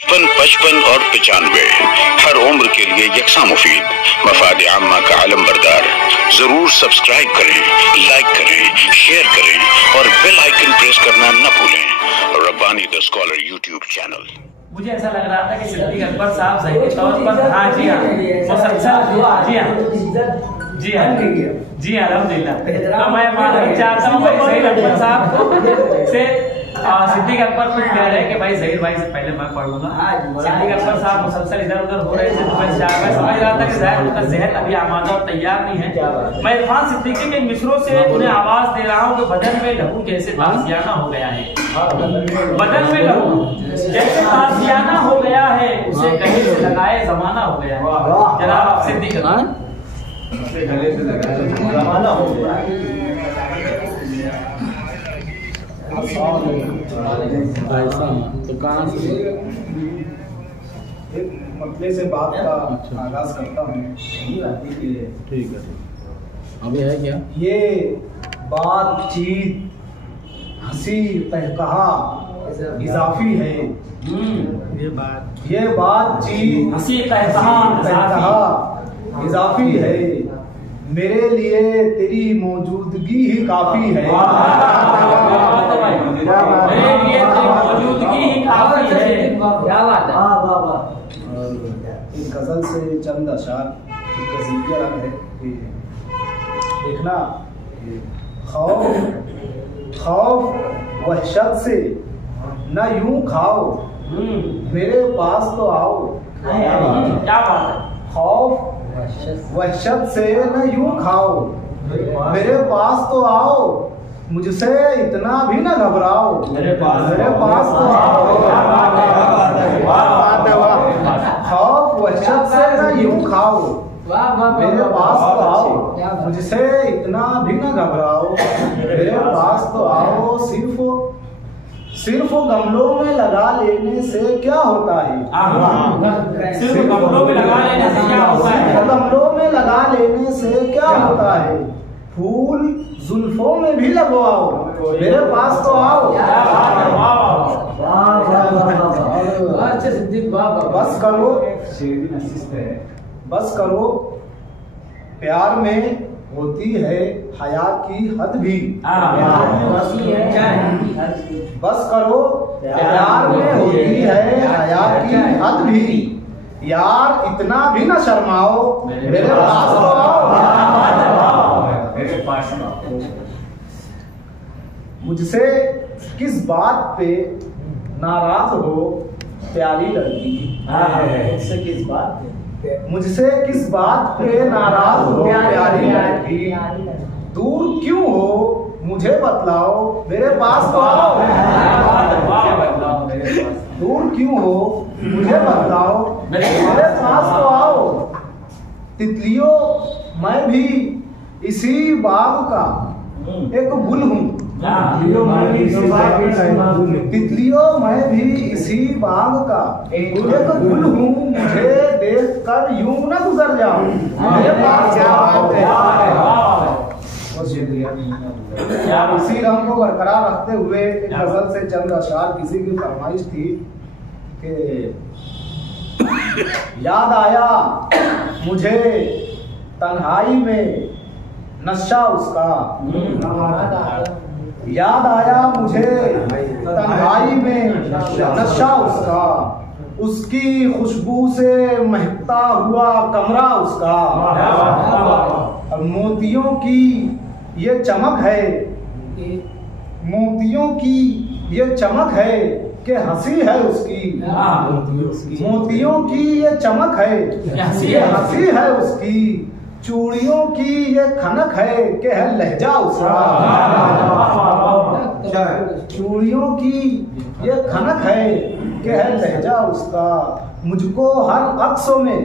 55 और 95 हर उम्र के लिए यकसा मुफीद, मफाद आम्मा का आलम बरदार। जरूर सब्सक्राइब करें, लाइक करें, शेयर करें और बेल आइकन प्रेस करना न भूलें। Rabbani the scholar YouTube channel. मुझे ऐसा लग रहा था कि सिद्दीक अकबर साहब सही तौर पर, हाँ जी हाँ, मुसलसल, जी हाँ जी हाँ जी हाँ अल्हम्दुलिल्लाह। तो मैं चाहता हूँ भाई सही अकबर साहब को से सिद्दीक अकबर को कह रहे हैं कि भाई ज़हीर भाई से पहले मैं पढ़ लूंगा। सिद्दीक अकबर साहब मुसलसल इधर उधर हो रहे थे, तो मैं समझ रहा था कि ज़ाहिर उनका ज़हन अभी आमादा और तैयार नहीं है। मैं इरफान सिद्दीकी के मिसरों से उन्हें आवाज दे रहा हूँ कि बदन में लहू जैसे ताज़ियाना हो गया है, बदन में लहू जैसे ताज़ियाना हो गया है, उसे गले से लगाए जमाना हो गया है। जनाब सिद्दीक गले से लगाए जमाना हो गया है। तो कहाँ से एक मसले से बात का आगाज करता हूँ। ठीक है, अभी है क्या ये बातचीत हंसी कहकहा इजाफी है। ये बातचीत हंसी कहकहा इजाफी है। मेरे लिए तेरी मौजूदगी ही काफी है। मेरे लिए तेरी मौजूदगी ही काफी है। क्या बात है। इस गजल से चंद अशार गजलिया है कि देखना, खौफ खौफ वहशत से न यूं खाओ, मेरे पास तो आओ। क्या बात है। खौफ वहशत से न यूं खाओ, मेरे पास तो आओ, मुझसे इतना भी न घबराओ। मेरे पास तो आओ। खौफ वहशत से न यूं खाओ, मेरे पास तो आओ, मुझसे इतना भी न घबराओ। मेरे पास तो आओ। सिर्फ गमलों में लगा लेने से क्या होता है। सिर्फ गमलों में लगा लेने से क्या होता है। गमलों में लगा लेने से क्या होता है। फूल जुल्फों में भी लगवाओ, मेरे पास तो आओ। बस करो प्यार में होती है हया की हद भी। बस करो प्यार में होती है हया की हद भी। यार इतना भी न शर्माओ, मेरे पास तो आओ। मुझसे किस बात पे नाराज हो प्यारी लड़की। मुझसे किस बात पे नाराज हो प्यारी लड़की। दूर क्यों हो मुझे बतलाओ, मेरे पास तो आओ। दूर क्यों हो मुझे बतलाओ, मेरे पास तो आओ। तितलियों मैं भी इसी बाग का एक गुल हूँ। तितलियों मैं भी इसी बाग का एक गुल हूँ, मुझे देख कर यूं न गुजर जाओ। मेरे पास क्या बात है। इसी रंग को बरकरार रखते हुए एक गजल से चंद अशार। किसी की फरमाइश थी कि याद आया मुझे तन्हाई में नशा उसका। याद आया मुझे तन्हाई में नशा उसका, उसकी खुशबू से महकता हुआ कमरा उसका। मोतियों की ये चमक है, मोतियों की ये चमक है कि हंसी है उसकी। मोतियों की ये चमक है कि हंसी है उसकी। चूड़ियों की ये खनक है कि है लहजा उसका। चूड़ियों की ये खनक है कि है लहजा उसका। मुझको हर अक्सों में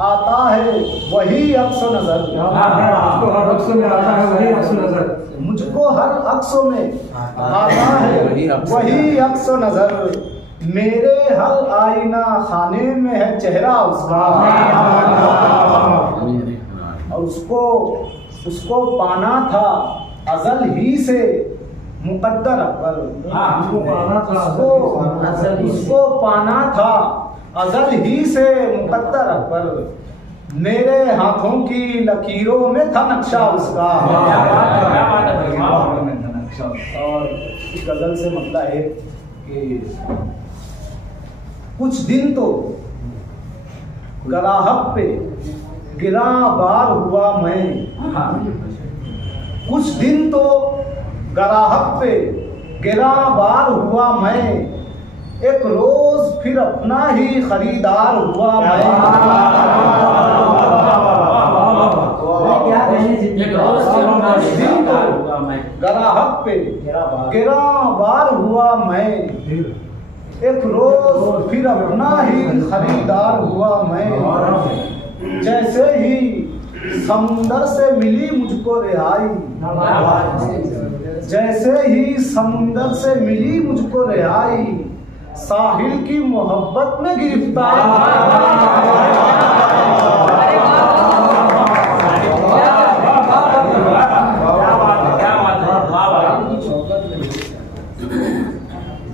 आता है वही अक्सो नजर। मुझको हर अक्सों में आता है वही अक्सो नजर। मेरे हर आईना खाने में है चेहरा उसका। और उसको पाना था अजल ही से मुकद्दर अकबर उसको पाना था अजल ही से मुकद्दर अकबर, मेरे हाथों की लकीरों में था नक्शा उसका। और इस गजल से मतलब है कि कुछ दिन तो गराहक पे गिरा बार हुआ मैं, कुछ दिन तो गराहक पे गिरा बार हुआ मैं, एक रोज फिर अपना ही खरीदार हुआ मैं। गराहक पे गिरा बार हुआ मैं, एक रोज फिर अपना ही खरीदार हुआ मैं। जैसे ही समुंदर से मिली मुझको रिहाई, जैसे ही समुंदर से मिली मुझको रिहाई, साहिल की मोहब्बत में गिरफ्तार।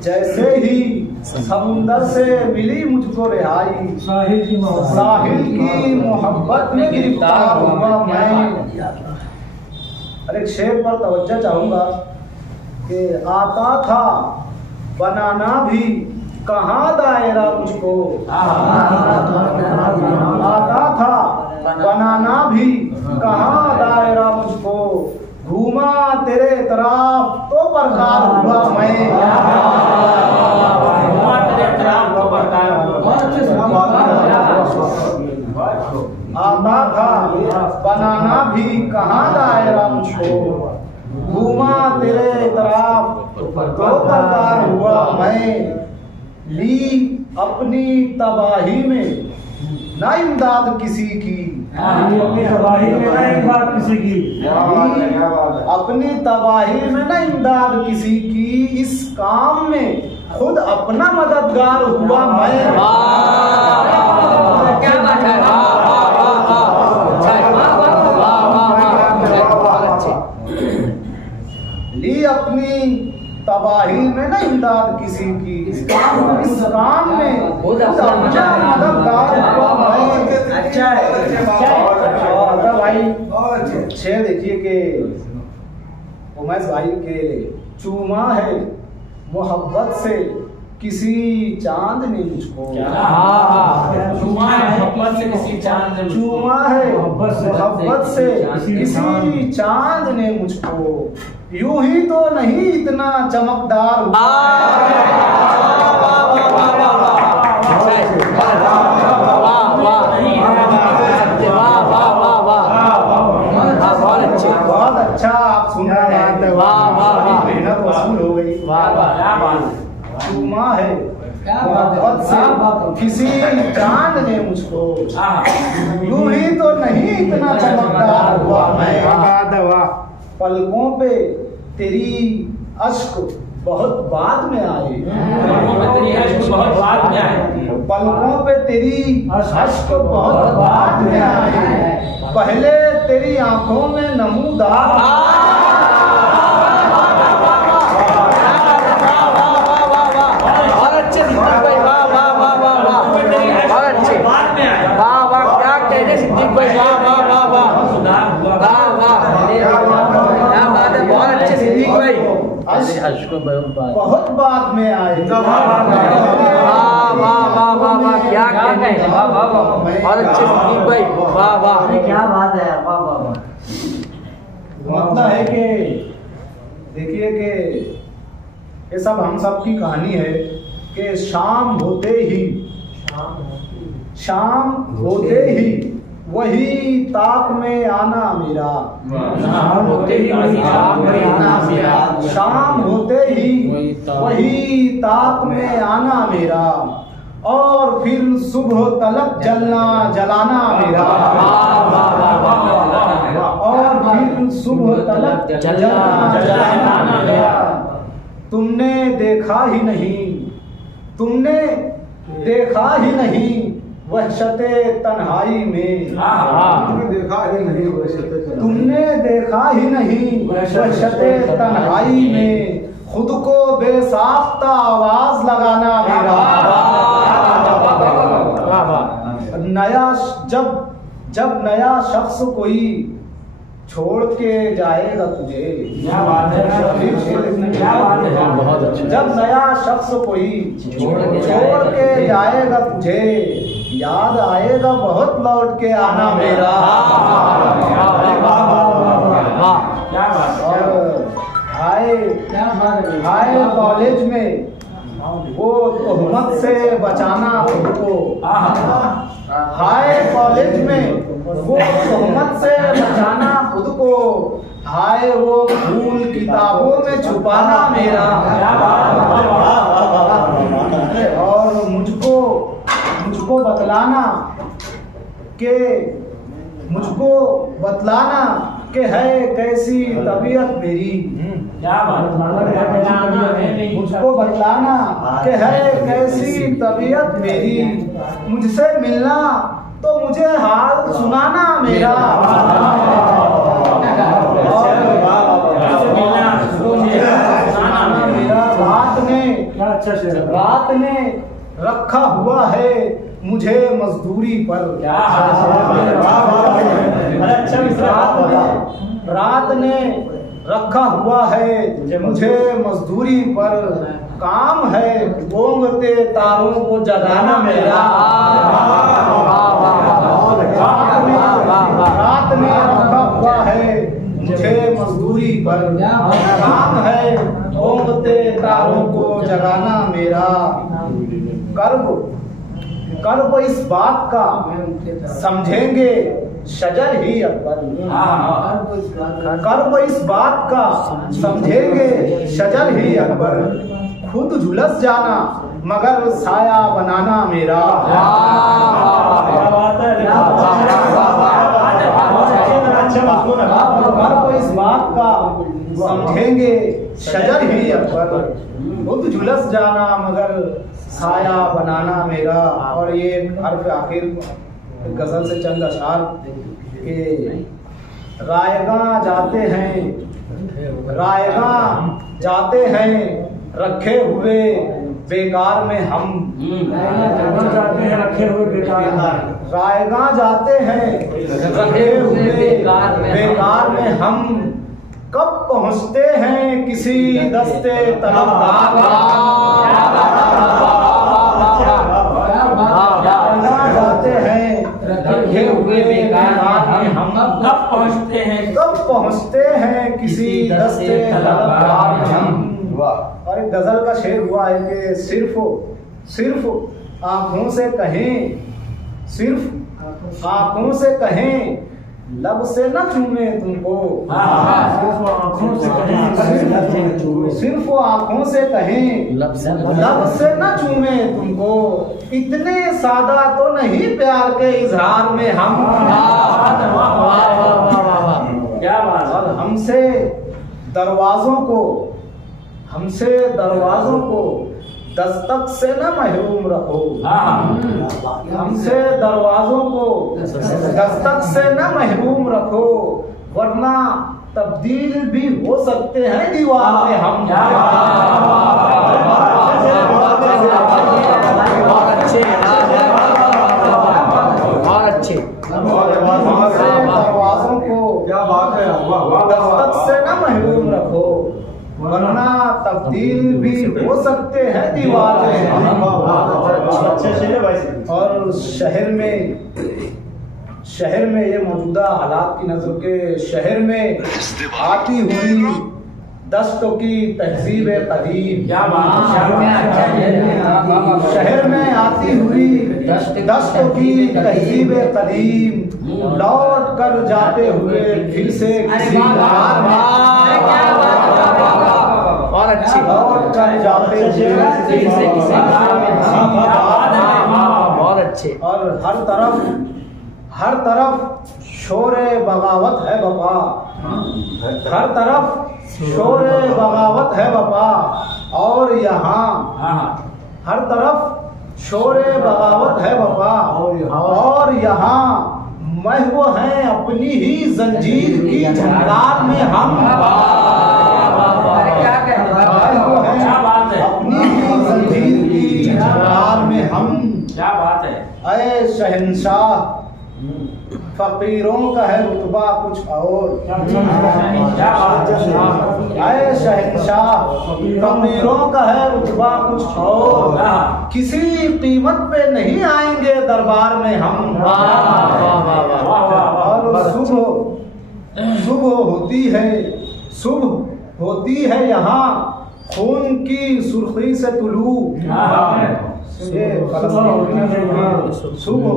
जैसे ही समुंदर से मिली मुझको रिहाई, साहिल की मोहब्बत में गिरफ्तार हुआ मैं। अरे शेर पर तवज्जो चाहूंगा कि आता था बनाना भी कहाँ दायरा मुझको, आता था बनाना भी कहाँ दायरा मुझको, घूमा तेरे तरफ तो बरकार हुआ मैं। आता था बनाना भी कहाँ दायरा मुझको, घूमा तेरे तरफ तो बरकार हुआ मैं। ली अपनी तबाही में ना इमदाद किसी की, अपनी तबाही में ना इमदाद किसी की, अपनी तबाही में ना इमदाद किसी की, इस काम में खुद अपना मददगार हुआ मैं। क्या बात है, ली अपनी तबाही में ना इमदाद किसी की, इस काम में खुद अपना मददगार हुआ मैं। अच्छा है भाई, शेर देखिए कि उमैस भाई के चूमा है मोहब्बत से किसी चांद ने मुझको, चूमा है मोहब्बत से किसी चांद ने, चूमा है मोहब्बत से किसी चांद ने मुझको, यूं ही तो नहीं इतना चमकदार बहुत अच्छा आप सुन रहे हैं, मेहनत वसूल हो गई। चूमा है मोहब्बत से किसी चांद ने मुझको, यूं ही तो नहीं इतना चमकदार हुआ मैं। पलकों पे तेरी अश्क बहुत बाद में आए, पलकों पे तेरी अश्क बहुत बाद में आए, पहले तेरी आंखों में नमूदार। बहुत बाद में आए, क्या कहने, बहुत अच्छे सिद्दीक भाई, वाह वाह, क्या बात है, वाह वाह वाह। मतलब है कि देखिए कि ये सब हम सब की कहानी है कि शाम होते ही वही ताक में आना मेरा, शाम होते ही वही ताक में आना मेरा, और फिर सुबह तलक जलाना मेरा, और फिर सुबह तलक जलाना मेरा। तुमने देखा ही नहीं वहशते तन्हाई में, तुमने देखा ही नहीं वहशते तन्हाई में, खुद को बेसाख्ता आवाज लगाना मेरा। नया जब नया शख्स कोई छोड़ के जाएगा तुझे, क्या बात है, क्या बात है, बहुत अच्छा। जब नया शख्स कोई छोड़ के जाएगा तुझे, याद आएगा बहुत लौट के आना मेरा। क्या बात है। और हाय कॉलेज में वो तोहमत से बचाना खुद को, हाय कॉलेज में वो तोहमत से बचाना खुद को, हाय वो फूल किताबों में छुपाना मेरा। और मुझको बतलाना कि है कैसी तबीयत मेरी। क्या बात है। मुझको बतलाना कि है कैसी तबीयत मेरी, मुझसे मिलना तो मुझे हाल सुनाना मेरा। रात ने रखा हुआ है मुझे मजदूरी पर, रात ने रखा हुआ है मुझे मजदूरी पर, काम है ओंगते तारों को जगाना मेरा। रात ने रखा हुआ है मुझे मजदूरी पर, काम है ओंगते तारों को जगाना मेरा। कर्ब इस बात का समझेंगे शजर ही अकबर, कर्ब इस बात का समझेंगे शजर ही अकबर, खुद झुलस जाना मगर साया बनाना मेरा। कर्ब इस बात का समझेंगे शजर ही अकबर, खुद झुलस जाना मगर साया बनाना मेरा। और ये हर्फ आखिर गजल से चंद अशार के, रायगा जाते हैं रखे हुए बेकार में हम, रायगा जाते हैं रखे हुए बेकार में हम, कब पहुंचते हैं किसी दस्ते तलबगार जाते हैं रखे हुए बेकार में हम, कब पहुंचते हैं किसी दस्ते तलबगार में हम। और एक गजल का शेर हुआ है कि सिर्फ आंखों से कहें लब से न चूमे तुमको, सिर्फ आंखों से कहें लब से न चूमे तुमको, इतने सादा तो नहीं प्यार के इजहार में हम। क्या बात। और हमसे दरवाजों को दस्तक से न महरूम रखो, हमसे दरवाजों को दस्तक से न महरूम रखो, वरना तब्दील भी हो सकते हैं दीवार में हम। दरवाजों को क्या बात है, दस्तक से न महरूम रखो, वरना तब्दील भी हो सकते हैं दीवार में। और शहर में ये मौजूदा हालात की नजर के शहर में आती हुई दस्तों की तहजीब कदीम, शहर में आती हुई दस्तों की तहजीब कदीम, लौट कर जाते हुए फिर से किसी और अच्छी लौट कर जाते हुए फिर से किसी बहुत अच्छे। और हर तरफ शोरे बगावत है वफा, हर तरफ शोरे बगावत है वफा, और यहाँ हर तरफ शोरे बगावत है वफा, और यहाँ महव हैं अपनी ही जंजीर की झंकार में हम। की दरबार में हम। क्या बात है। अय शहंशाह फकीरों का है रुतबा कुछ और। अय शहंशाह फकीरों का है रुतबा कुछ और। किसी कीमत पे नहीं आएंगे दरबार में हम। और सुबह होती है यहाँ खून की सुर्खी से तुलू। सुबह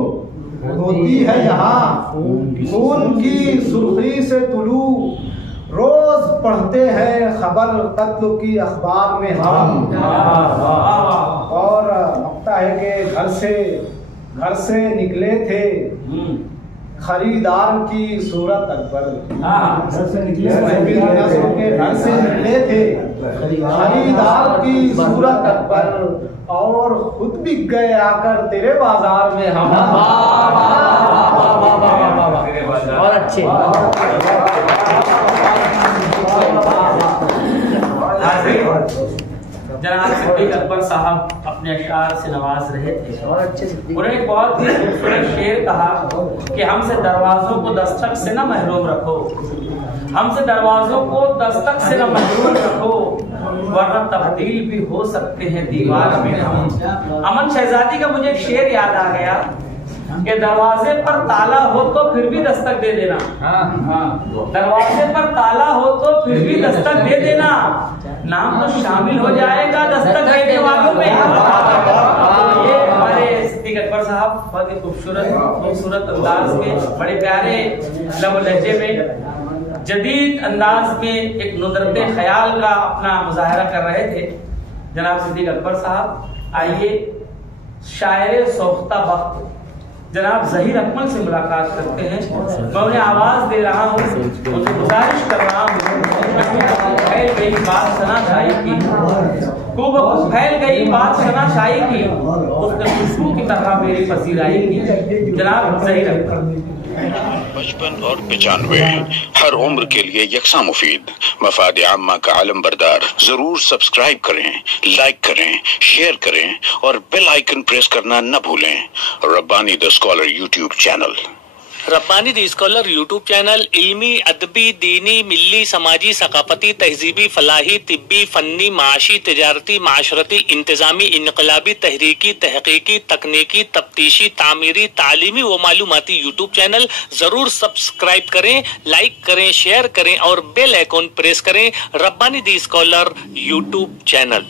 होती है यहाँ खून की सुर्खी से तुलू। रोज पढ़ते हैं खबर कत्ल की अखबार में हम। और लगता है कि घर से निकले थे खरीदार की सूरत अकबर। घर से निकले थे खरीदार की सूरत अकबर। और खुद बिक गए आकर तेरे बाजार में हम। और अच्छे जनाब सिद्दीक अकबर साहब अपने अशआर से नवाज रहे थे। और अच्छे उन्होंने एक बहुत ही खूबसूरत शेर कहा कि हमसे दरवाजों को दस्तक से न महरूम रखो, हमसे दरवाजों को दस्तक से न महरूम रखो, वरना तब्दील भी हो सकते हैं दीवार में हम। अमन शहजादी का मुझे एक शेर याद आ गया कि दरवाजे पर ताला हो तो फिर भी दस्तक दे देना। दरवाजे पर ताला हो तो फिर भी दस्तक दे देना, नाम तो शामिल हो जाएगा दस्तक देने वालों में। ये हमारे सिद्दीक अकबर साहब बहुत ही खूबसूरत अंदाज में, बड़े प्यारे लब लहजे में, जदीद अंदाज में एक नुदरते ख्याल का अपना मुजाहरा कर रहे थे जनाब सिद्दीक अकबर साहब। आइए शायर सोख्ता वक्त जनाब ज़हीर अकमल से मुलाकात करते हैं। मैं उन्हें आवाज दे रहा हूँ, उनसे गुजारिश कर रहा हूँ फैल गई बात शनाशाही की, खूब फैल गई बात शनाशाही की, उसने खुशबू की तरह मेरी पसीर आएगी। जनाब ज़हीर अकमल। 55 और 95 हर उम्र के लिए यकसा मुफीद, मफाद आम्मा का आलम बरदार। जरूर सब्सक्राइब करें, लाइक करें, शेयर करें और बेल आइकन प्रेस करना न भूलें। Rabbani the scholar YouTube channel. Rabbani the scholar YouTube channel इल्मी, अदबी, दीनी, मिल्ली, समाजी, सकाफती, तहजीबी, फलाही, तिब्बी, फन्नी, माशी, तिजारती, माशरती, इंतजामी, इनकलाबी, तहरीकी, तहकीकी, तकनीकी, तफ्तीशी, तामीरी, तालीमी व मालूमाती यूट्यूब चैनल। जरूर सब्सक्राइब करें, लाइक करें, शेयर करें और बेल आइकन प्रेस करें। Rabbani the scholar YouTube channel.